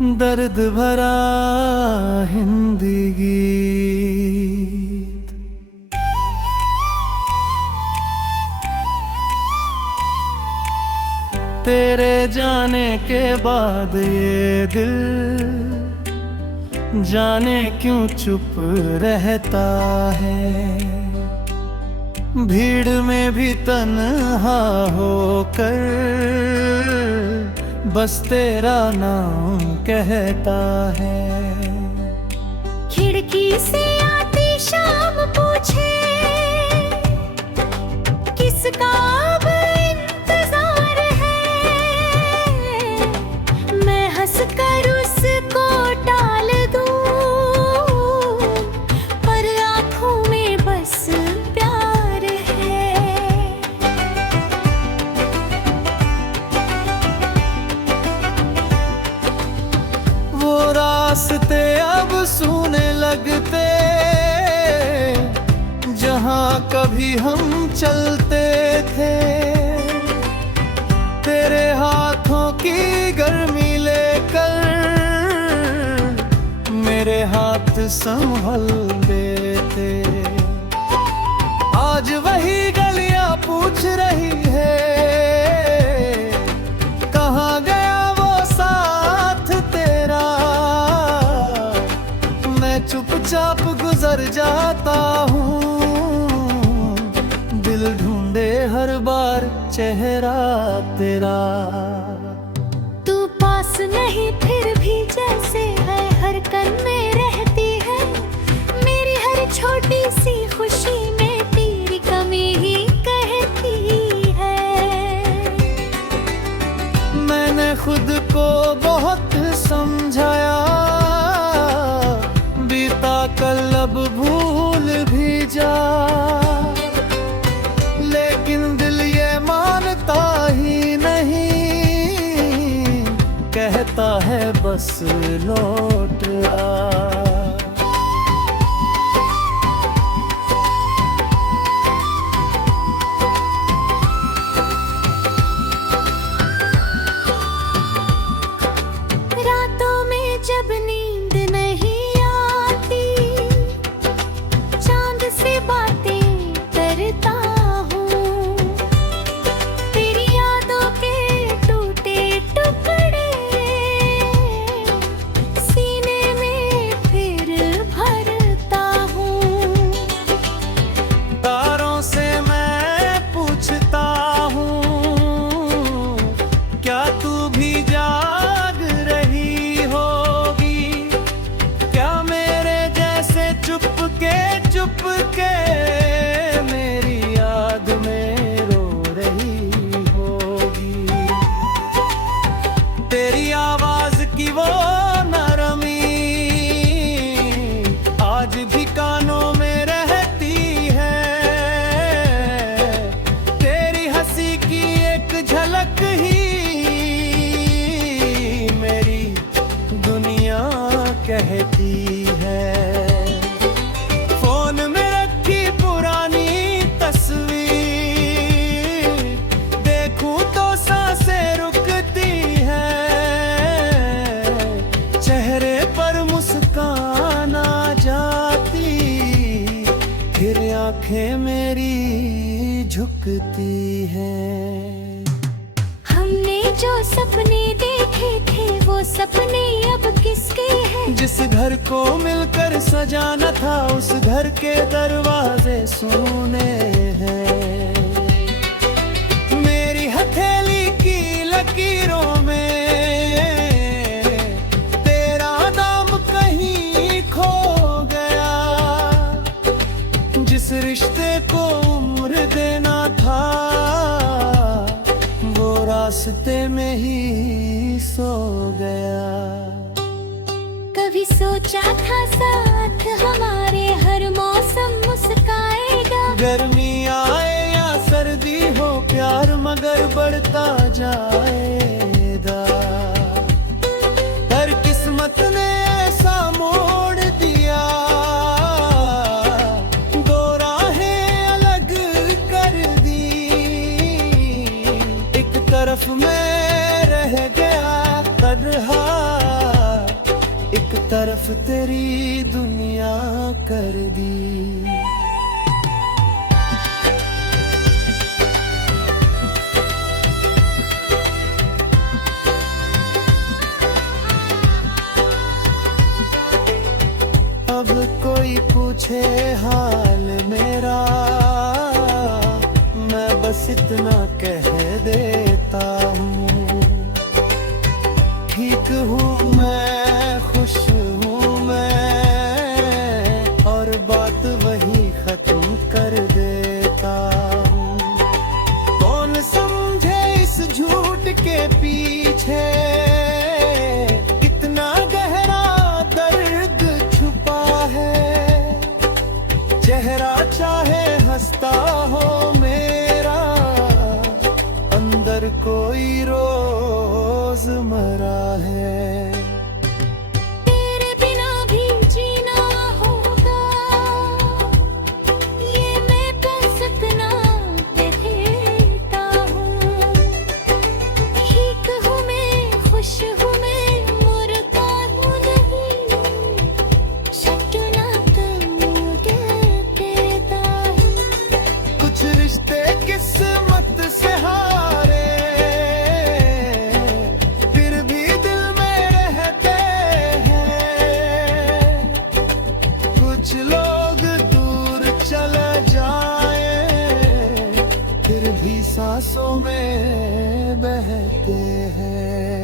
दर्द भरा हिंदी गीत। तेरे जाने के बाद ये दिल जाने क्यों चुप रहता है। भीड़ में भी तन्हा होकर बस तेरा नाम कहता है। खिड़की से आती शाम पूछे किसका अब इंतजार है। मैं हंसकर उसको टाल दूं, पर आँखों में बस प्यार है। वो रास्ते अब सूने लगते जहाँ कभी हम चलते थे। तेरे हाथों की गर्मी लेकर मेरे हाथ संभल देते। आज वही गलियां पूछ रही है कहाँ गया वो साथ तेरा। मैं चुपचाप गुजर जाता हूँ, दिल ढूंढे हर बार चेहरा तेरा। तू पास नहीं फिर भी जैसे है हर कण में रहती है। मेरी हर छोटी सी खुशी में तेरी कमी ही कहती है। मैंने खुद को बहुत समझाया, बीता कल अब भूल भी जा। लेकिन दिल ये मानता ही नहीं, कहता है बस लौट आ। रातों में जब नींद नहीं आती, चांद से बातें करता हूँ। तेरी यादों के टूटे टुकड़े सीने में फिर भरता हूँ। तारों से मैं पूछता हूँ क्या तू भी जाग रही होगी। क्या मेरे जैसे चुपके चुपके मेरी याद में रो रही होगी। तेरी आवाज की वो नरमी आज भी कानों में रहती है। तेरी हंसी की एक झलक ही मेरी दुनिया कहती है। फोन में रखी पुरानी तस्वीर देखूं तो सांसें रुकती है। चेहरे पर मुस्कान आ जाती, फिर आंखें मेरी झुकती हैं। हमने जो सपने देखे थे वो सपने अब किसके हैं। जिस घर को मिलकर सजाना था उस घर के दरवाजे सूने हैं। मेरी हथेली की लकीरों में तेरा नाम कहीं खो गया। जिस रिश्ते को उम्र देना था वो रास्ते में ही सो गया। कभी सोचा था साथ हमारे हर मौसम मुस्काएगा। गर्मी आए या सर्दी हो प्यार मगर बढ़ता जाएगा। पर किस्मत ने ऐसा मोड़ दिया, दो राहें अलग कर दी। एक तरफ में रह गया तन्हा सिर्फ तेरी दुनिया कर दी। अब कोई पूछे हाल मेरा, मैं बस इतना कह देता हूँ, ठीक हूँ मैं, खुश हूँ मैं, और बात वही खत्म कर देता हूँ। कौन समझे इस झूठ के पीछे कितना गहरा दर्द छुपा है। चेहरा चाहे हंसता हो मेरा, अंदर कोई रोज मरा है। तेरे बिना भी जीना होगा, ये मैं बस इतना कहता हूँ। ठीक हूँ मैं, खुश हूँ मैं, मुर्दा हूँ नहीं, शटना तुम कहता हूँ। कुछ रिश्ते किस्मत से हारे, फिर भी दिल में रहते हैं। कुछ लोग दूर चले जाए, फिर भी सांसों में बहते हैं।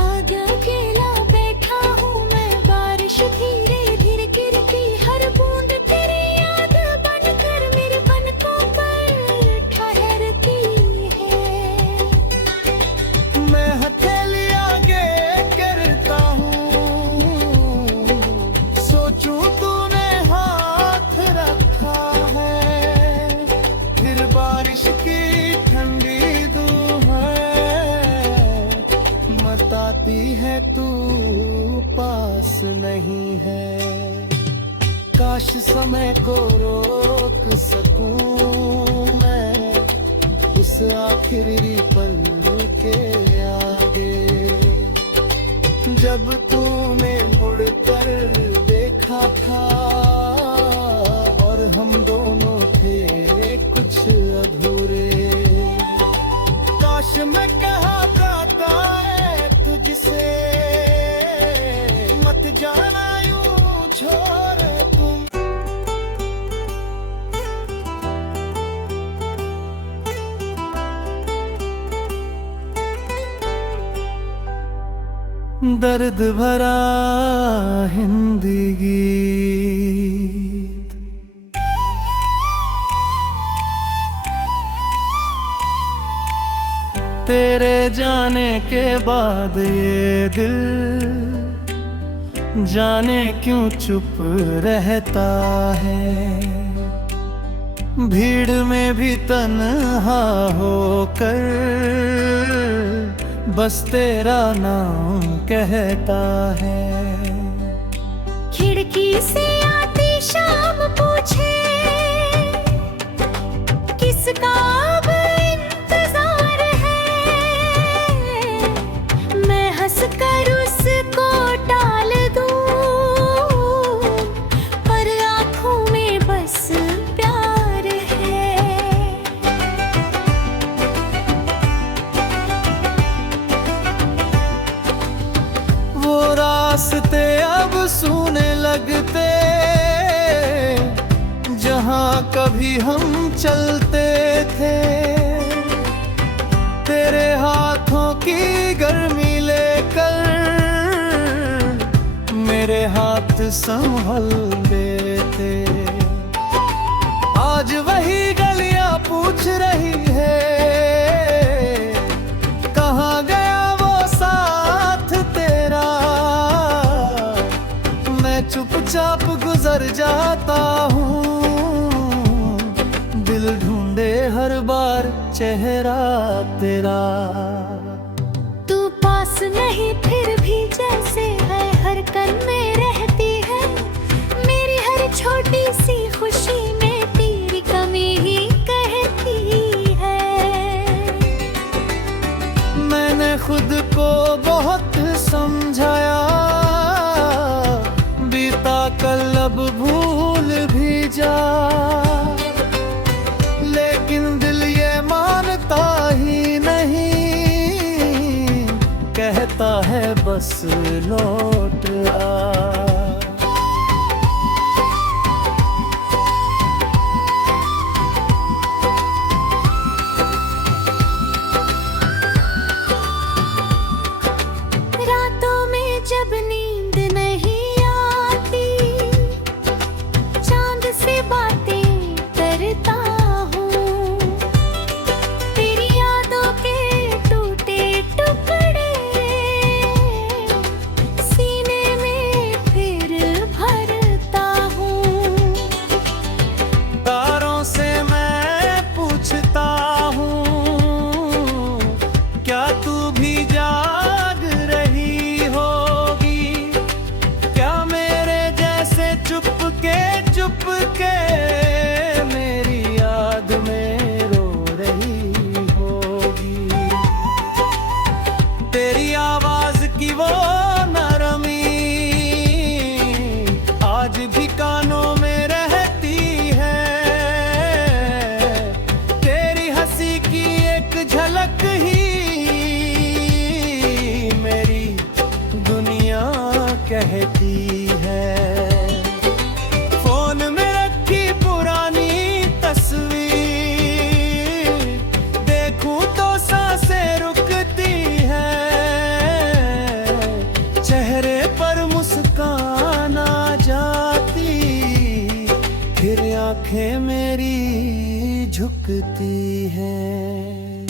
आगे अकेला बैठा हूँ मैं, बारिश धीरे धीरे गिरती, हर बूंद तेरी याद बनकर मेरे पलकों पर ठहरती है। मैं हथेली आगे करता हूँ, सोचूं तूने हाथ रखा है, फिर बारिश की ठंडी दुहाई बताती है तू पास नहीं है। काश समय को रोक सकूं मैं, उस आखिरी पल के आगे, जब तूने मुड़कर देखा था और हम दोनों थे कुछ अधूरे। काश मैं कहा करता है तुझसे, मत जाना यूं छोड़ तुम। दर्द भरा हिंदी गीत। तेरे जाने के बाद ये दिल जाने क्यों चुप रहता है। भीड़ में भी तन्हा होकर बस तेरा नाम कहता है। खिड़की से आती शाम पूछे किसका अब इंतजार है, मैं हंसकर उसको टाल दूं, पर आँखों में बस प्यार है। वो रास्ते अब सूने लगते जहाँ कभी हम चलते थे। तेरे हाथों की गर्मी लेकर मेरे हाथ संभल देते। आज वही गलियां पूछ रही है, कहाँ गया वो साथ तेरा। मैं चुपचाप गुजर जाता हूँ, दिल ढूंढे हर बार चेहरा तेरा। तू पास नहीं फिर भी जैसे है हर कण में रहती है। मेरी हर छोटी सी खुशी में तेरी कमी ही कहती है। मैंने खुद को बहुत समझाया, अब भूल भी जा, लेकिन दिल ये मानता ही नहीं, कहता है बस लौट आ। रातों में जब नींद नहीं आती, चांद से बातें करता हूँ, तेरी यादों के टूटे टुकड़े सीने में फिर भरता हूँ। तारों से मैं पूछता हूँ, क्या तू भी जाग रही होगी? क्या मेरे जैसे चुपके चुपके मेरी याद में रो रही होगी? तेरी आवाज की वो नरमी आज भी कानों में रहती है, तेरी हंसी की एक झलक ही मेरी दुनिया कहती है। फोन में रखी पुरानी तस्वीर देखूं तो सांसें रुकती है, चेहरे पर मुस्कान आ जाती, फिर आंखें मेरी झुकती हैं।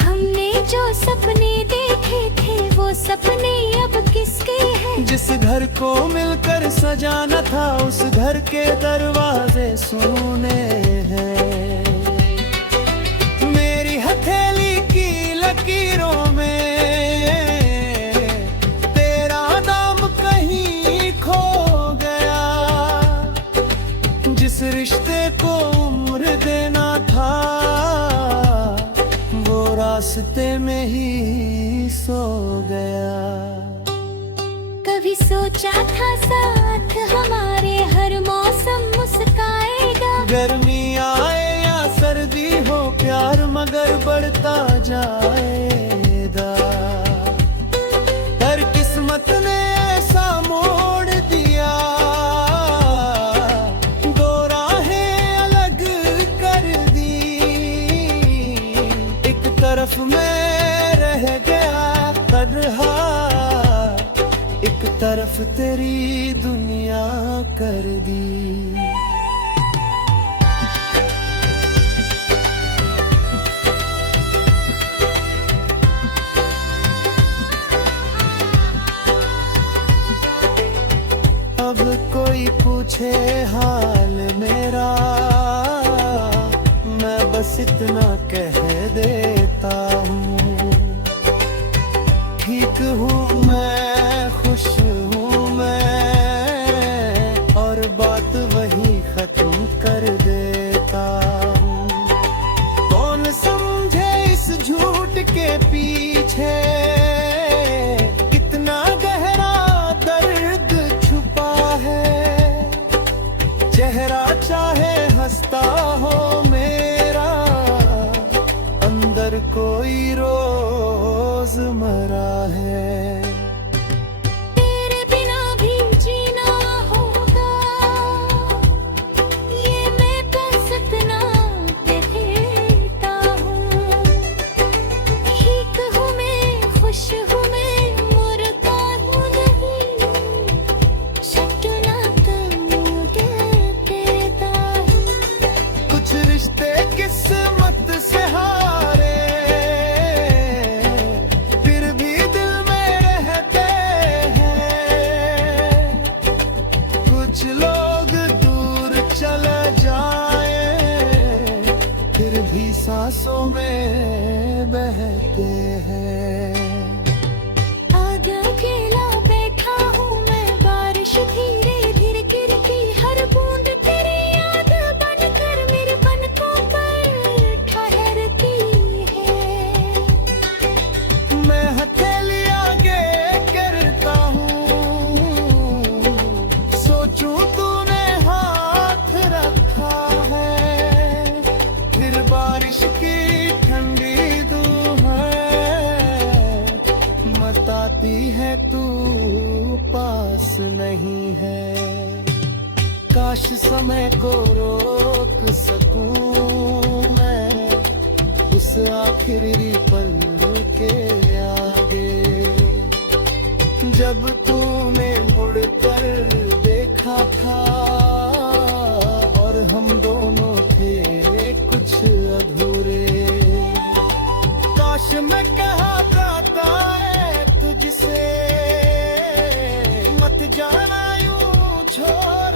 हमने जो सपने देखे थे वो सपने अब किसके हैं? जिस घर को मिलकर सजाना था उस घर के दरवाजे सूने हैं। मेरी हथेली की लकीरों में तेरा नाम कहीं खो गया, जिस रिश्ते को उम्र देना था वो रास्ते में ही सो गया। कभी सोचा था साथ हमारे हर मौसम मुस्काएगा, गर्मी आए या सर्दी हो प्यार मगर बढ़ता जाएगा। पर किस्मत ने ऐसा मोड़ दिया, दो राहें अलग कर दी, एक तरफ मैं रह गया तन्हा, एक तरफ तेरी दुनिया कर दी। अब कोई पूछे हाल मेरा, मैं बस इतना कह देता हूँ, ठीक हूँ मैं, खुश हूँ मैं, और बात वही खत्म कर देता हूँ। कौन समझे इस झूठ के पीछे कितना गहरा दर्द छुपा है। चेहरा चाहे हंसता हो मेरा, अंदर कोई रोज मरा है। तेरे बिना भी जीना होगा, ये मैं बस इतना कहता हूँ। ठीक हूँ मैं, खुश हूँ मैं, मुर्दा हूँ नहीं, सपना तुम कहता हूँ। कुछ रिश्ते किस्मत से हारे, फिर भी दिल में रहते हैं। कुछ लोग दूर चले जाए, फिर भी सांसों में बहते हैं। आज अकेला बैठा हूँ मैं, बारिश धीरे धीरे गिरती, हर बूंद तेरी याद बनकर मेरे पलकों पर ठहरती है। मैं हथेली आगे करता हूँ, सोचूं तू काश समय को रोक सकूं मैं उस आखिरी पल के आगे, जब तूने मुड़कर देखा था और हम दोनों थे कुछ अधूरे। काश मैं कहा जाता है तुझसे, मत जाना यूं छोड़